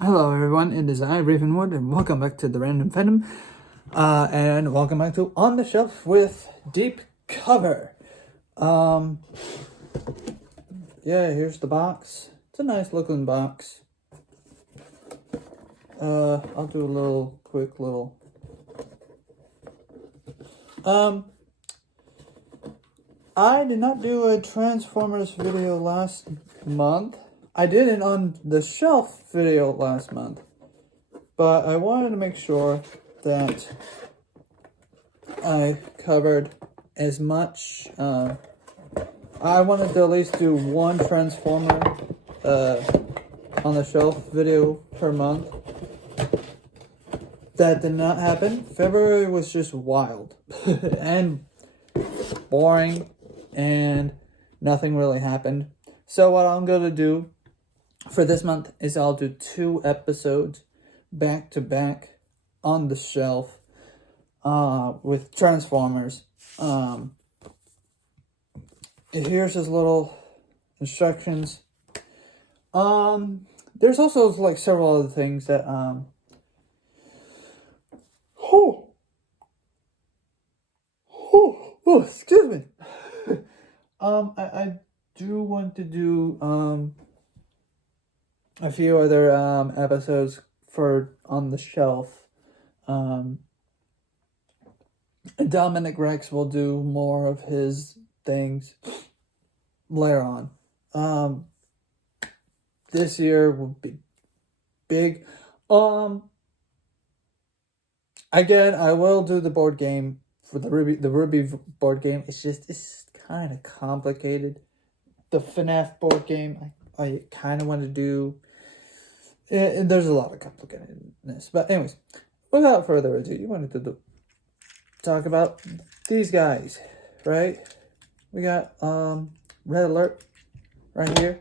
Hello everyone, it is I, Ravenwood, and welcome back to the Random Fandom, and welcome back to On the Shelf with Deep Cover. Yeah, here's the box. It's a nice looking box. I'll do a quick little, I did not do a Transformers video last month. I did an On the Shelf video last month, but I wanted to make sure that I covered as much. I wanted to at least do one Transformer on the shelf video per month. That did not happen. February was just wild and boring, and nothing really happened. So what I'm going to do for this month is I'll do 2 episodes back to back on the shelf with Transformers. Here's his little instructions. There's also like several other things that excuse me. I do want to do a few other episodes for On the Shelf. Dominic Rex will do more of his things later on. This year will be big. Again, I will do the board game for the Ruby board game. It's kind of complicated. The FNAF board game, I kind of want to do. There's a lot of complicatedness, but anyways, without further ado, you wanted to talk about these guys, right? We got Red Alert right here,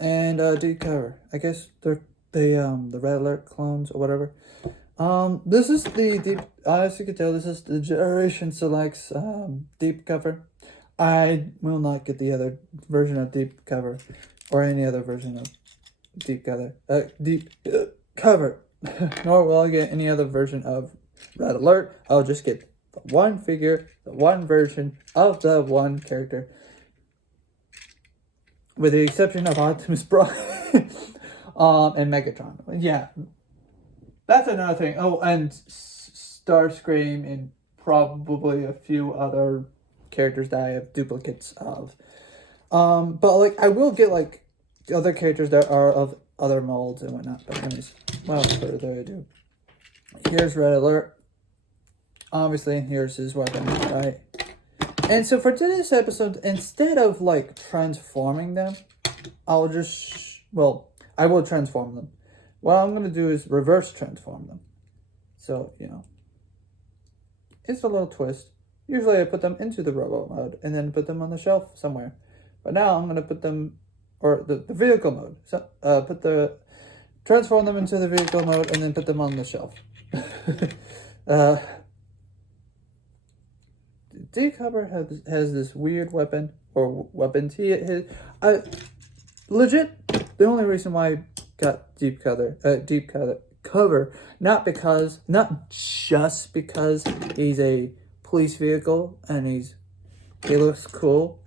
and Deep Cover. I guess they're the Red Alert clones or whatever. This is the deep. As you can tell, this is the Genetations Selects Deep Cover. I will not get the other version of Deep Cover, or any other version of Deep Cover. Cover. Nor will I get any other version of Red Alert. I'll just get the one figure, the one version of the one character, with the exception of Optimus Prime and Megatron. Yeah, that's another thing. Oh, and Starscream and probably a few other characters that I have duplicates of. But like I will get like other characters that are of other molds and whatnot. But anyways, without further ado, here's Red Alert. Obviously, here's his weapon, right? And so for today's episode, instead of like transforming them, I'll just I will transform them. What I'm gonna do is reverse transform them. So it's a little twist. Usually I put them into the robot mode and then put them on the shelf somewhere. But now I'm going to put them, or the vehicle mode. So transform them into the vehicle mode and then put them on the shelf. Deep Cover has this weird weapon, or weapons. Legit, the only reason why I got Deep Cover, not just because he's a police vehicle and he looks cool.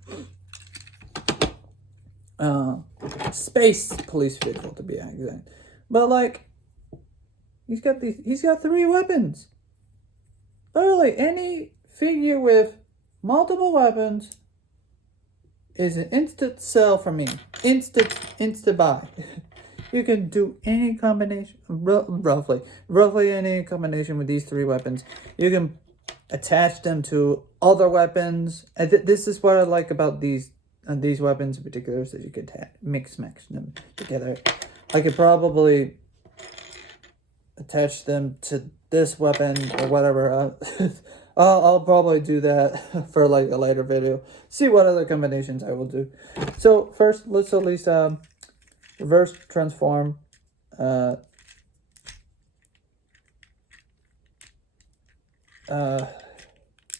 Space police vehicle to be exact. But like he's got 3 weapons. Literally any figure with multiple weapons is an instant sell for me. Instant buy. You can do any combination, roughly any combination with these 3 weapons. You can attach them to other weapons. And this is what I like about these weapons in particular, is that you could mix them together. I could probably attach them to this weapon or whatever. I'll probably do that for like a later video. See what other combinations I will do. So first, let's at least reverse transform Red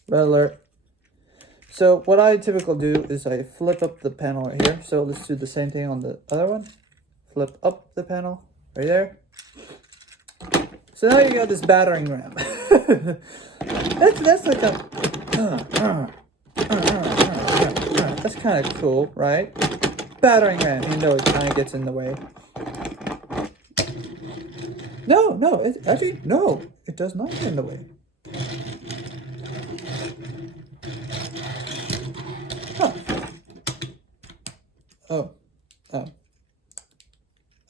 Alert. So what I typically do is I flip up the panel right here. So let's do the same thing on the other one. flip up the panel right there. So now you got this battering ram. that's like a that's kind of cool, right? Battering ram, even though it kind of gets in the way. No, it actually, no, it does not get in the way. Huh. Oh,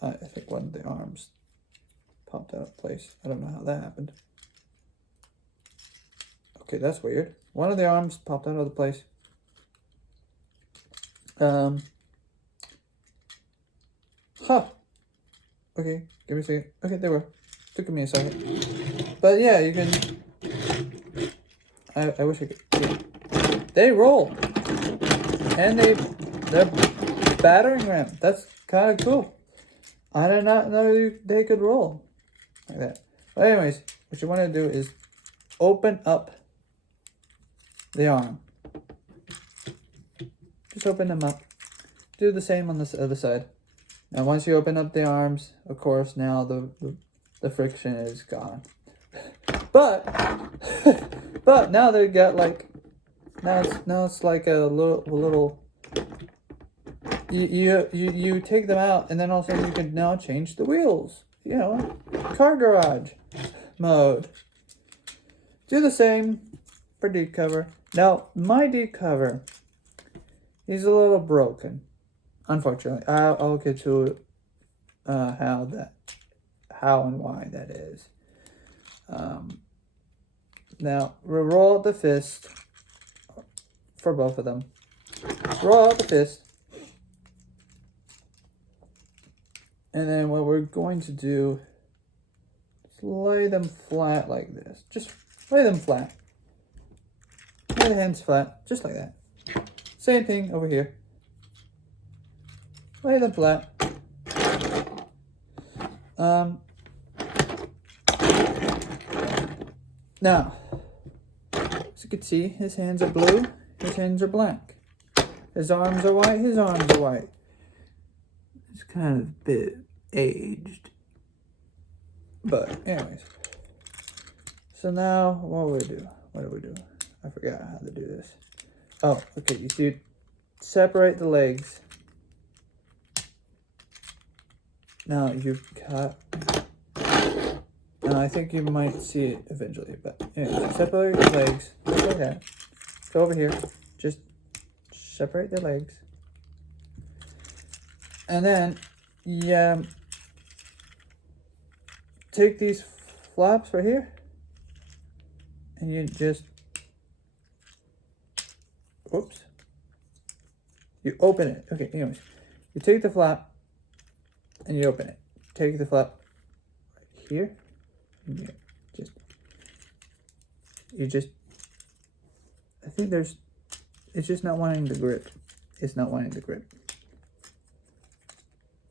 I think one of the arms popped out of place. I don't know how that happened. Okay, that's weird. One of the arms popped out of the place. Okay, give me a second. Okay, they were. Took me a second. But yeah, you can... I wish I could... Yeah. They roll. And they're battering ram. That's kind of cool. I did not know they could roll like that. But anyways, what you want to do is open up the arm. Just open them up. Do the same on this other side. Now once you open up the arms, of course, now the friction is gone. But but now they got like now it's like a little you take them out, and then also you can now change the wheels. You know, car garage mode. Do the same for deep cover. Now my deep cover, he's a little broken, unfortunately. I'll get to how and why that is. Now we'll roll out the fist for both of them. Roll out the fist. And then what we're going to do is lay them flat like this. Just lay them flat. Lay the hands flat, just like that. Same thing over here. Lay them flat. Now, as you can see, his hands are blue, his hands are black. His arms are white, his arms are white. It's kind of a bit aged. But anyways. So now what do we do? What do we do? I forgot how to do this. Oh, okay, you see, separate the legs. Now you cut. I think you might see it eventually, but anyways, separate the legs. Just like that. Go over here. Just separate the legs. And then, yeah, take these flaps right here, and you just, whoops, you open it. Okay, anyways, you take the flap, and you open it. Take the flap right here, and you just, I think it's just not wanting to grip. It's not wanting to grip.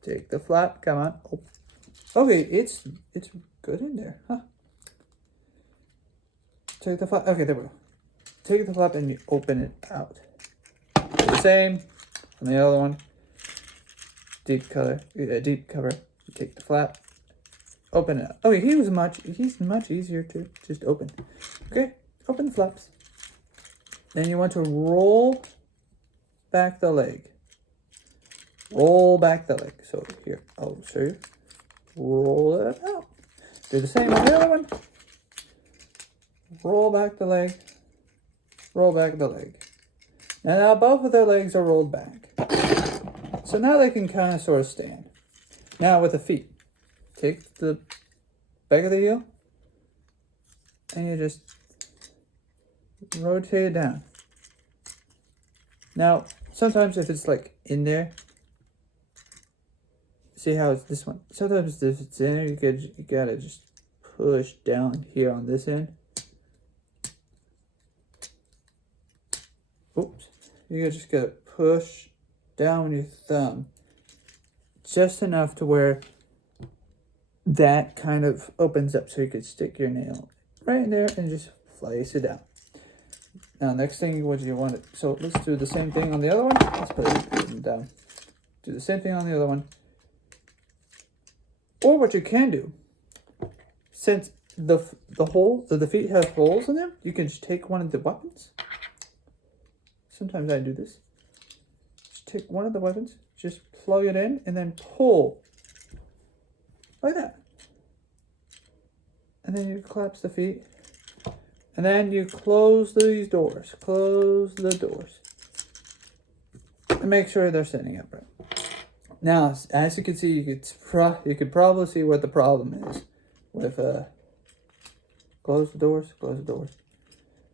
Take the flap, come on. Oh. Okay, it's good in there, huh? Take the flap, okay, there we go. Take the flap and you open it out. Do the same on the other one. Deep cover. You take the flap, open it up. Okay, he's much easier to just open. Okay, open the flaps. Then you want to roll back the leg. Roll back the leg. So here, I'll show you. Roll it out. Do the same on the other one. Roll back the leg. Roll back the leg. And now both of their legs are rolled back. So now they can kind of sort of stand. Now with the feet. Take the back of the heel. And you just rotate it down. Now, sometimes if it's like in there, see how it's this one. Sometimes if it's in there, you gotta just push down here on this end. Oops. You just gotta push down with your thumb. Just enough to where that kind of opens up so you could stick your nail right in there and just slice it out. Now, next thing what you want to, so let's do the same thing on the other one. Let's put it down. Do the same thing on the other one. Or what you can do, since the feet have holes in them, you can just take one of the weapons. Sometimes I do this. Just take one of the weapons, just plug it in, and then pull. Like that. And then you collapse the feet. And then you close these doors. Close the doors. And make sure they're standing upright. Now, as you can see, you could probably see what the problem is with close the doors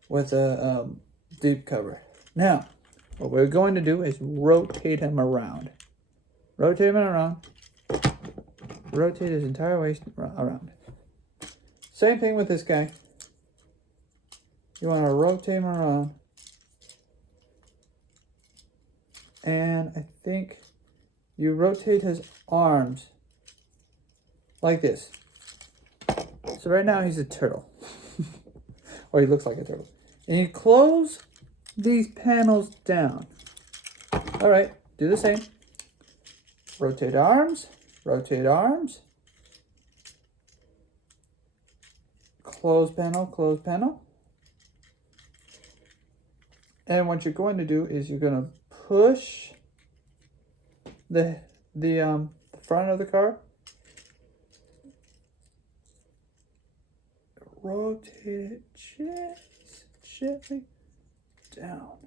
with a deep cover. Now, what we're going to do is rotate him around. Rotate him around. Rotate his entire waist around. Same thing with this guy. You want to rotate him around. And I think you rotate his arms like this. So right now he's a turtle. Or he looks like a turtle. And you close these panels down. All right, do the same. Rotate arms, rotate arms. Close panel, close panel. And what you're going to do is you're going to push the front of the car. Rotate it gently down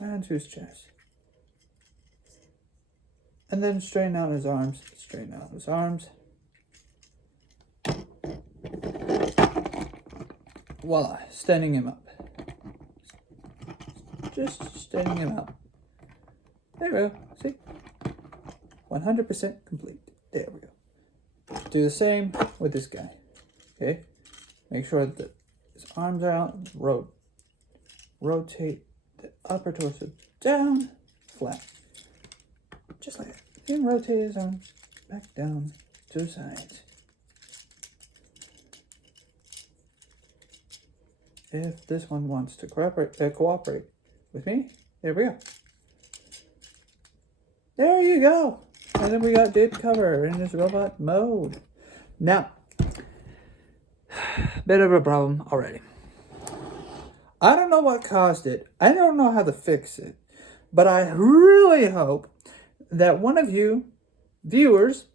onto his chest. And then straighten out his arms. Straighten out his arms. Voila, standing him up. Just standing him up. There we go. See? 100% complete. There we go. Do the same with this guy. Okay? Make sure that his arms are out. Rotate the upper torso down, flat. Just like that. Then rotate his arms back down to the sides. If this one wants to cooperate with me, there we go. There you go. And then we got deep cover in this robot mode. Now, bit of a problem already. I don't know what caused it. I don't know how to fix it. But I really hope that one of you viewers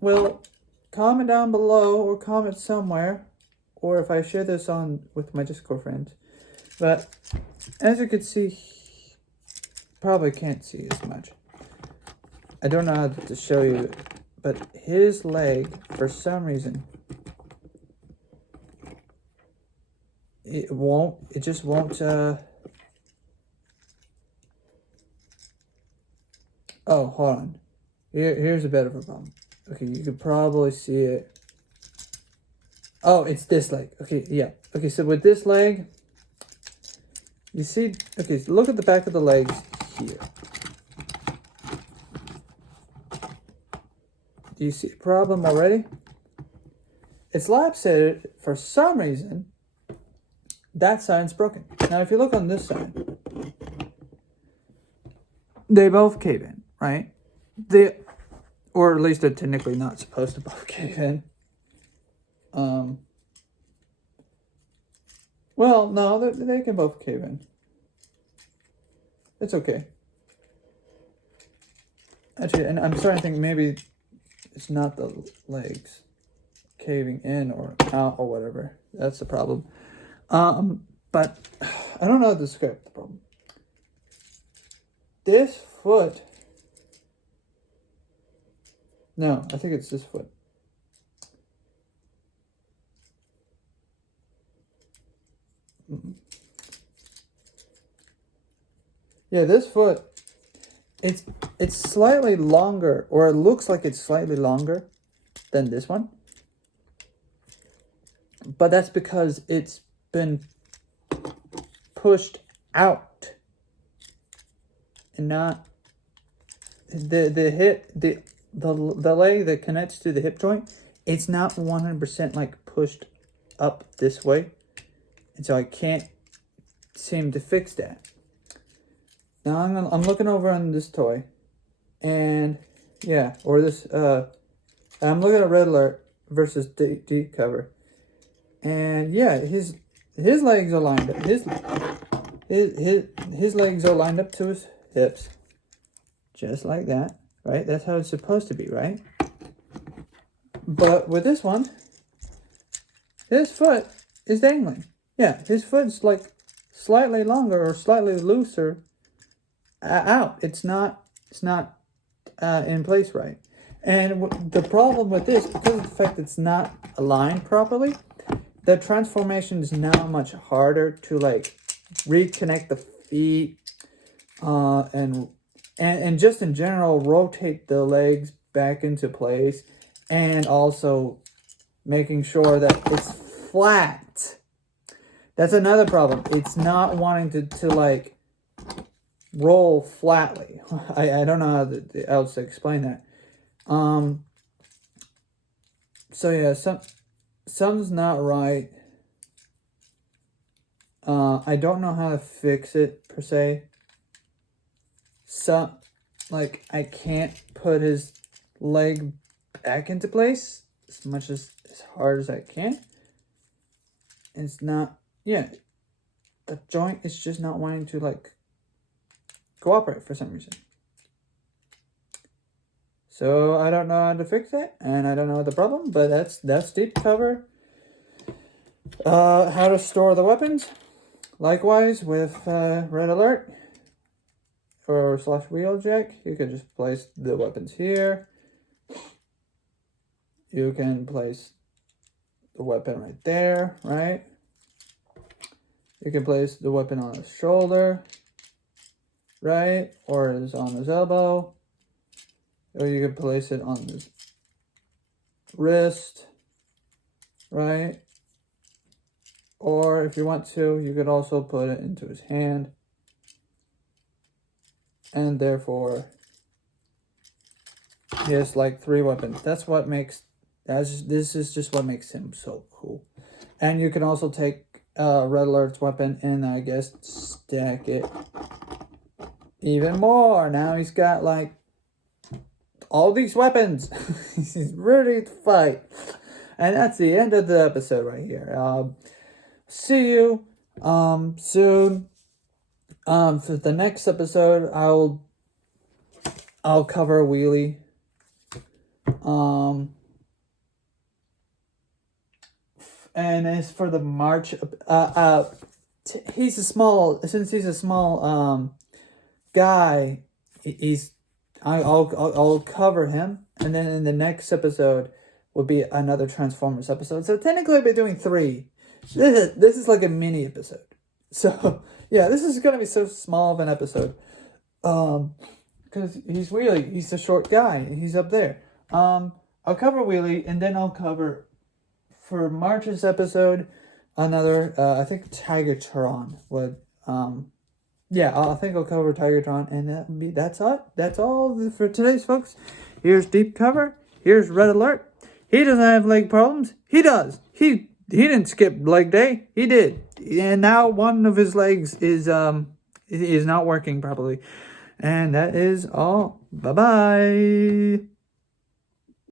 will comment down below or comment somewhere, or if I share this on with my Discord friends. But as you can see, probably can't see as much. I don't know how to show you, but his leg, for some reason, it just won't, oh, hold on. Here's a bit of a problem. Okay, you could probably see it. Oh, it's this leg. Okay, yeah. Okay, so with this leg, you see, okay, so look at the back of the legs here. Do you see a problem already? It's lopsided for some reason. That side's broken. Now, if you look on this side, they both cave in, right? Or at least they're technically not supposed to both cave in. Well, no, they can both cave in. It's okay. Actually, and I'm starting to think maybe it's not the legs caving in or out or whatever. That's the problem. But I don't know how to describe the problem. This foot. No, I think it's this foot. Yeah, this foot, it's slightly longer, or it looks like it's slightly longer than this one. But that's because it's been pushed out and not the hip, the leg that connects to the hip joint. It's not 100% like pushed up this way, and so I can't seem to fix that. Now I'm looking over on this toy, and Yeah, or this, I'm looking at Red Alert versus Deep Cover. And yeah, his legs are lined up. His legs are lined up to his hips. Just like that, right? That's how it's supposed to be, right? But with this one, his foot is dangling. Yeah, his foot's like slightly longer or slightly looser out. It's not in place right. And the problem with this, because of the fact it's not aligned properly, the transformation is now much harder to like reconnect the feet and just in general rotate the legs back into place, and also making sure that it's flat. That's another problem. It's not wanting to like roll flatly. I don't know how else to explain that. So yeah, something's not right. I don't know how to fix it per se. Like I can't put his leg back into place as hard as I can. It's not, yeah, the joint is just not wanting to like cooperate for some reason. So I don't know how to fix it, and I don't know the problem, but that's Deep Cover. How to store the weapons. Likewise with Red Alert or /Wheeljack, you can just place the weapons here. You can place the weapon right there, right? You can place the weapon on his shoulder, right? Or is on his elbow. Or you can place it on his wrist, right? Or if you want to, you could also put it into his hand. And therefore, he has like 3 weapons. This is just what makes him so cool. And you can also take Red Alert's weapon and I guess stack it even more. Now he's got like all these weapons. He's ready to fight. And that's the end of the episode right here. See you soon. For the next episode, I'll cover Wheelie. And as for the march, he's a small guy. I'll cover him, and then in the next episode will be another Transformers episode. So technically, I'll be doing 3. This is like a mini episode. So yeah, this is gonna be so small of an episode. Because he's Wheelie. He's a short guy. And he's up there. I'll cover Wheelie, and then I'll cover for March's episode another. I think Tigertron would. Yeah, I think I'll cover Tigertron, and that's all. That's all for today's folks. Here's Deep Cover. Here's Red Alert. He doesn't have leg problems. He does. He didn't skip leg day. He did, and now one of his legs is not working properly, and that is all. Bye bye.